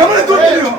நம்மளுக்கு தெரியும்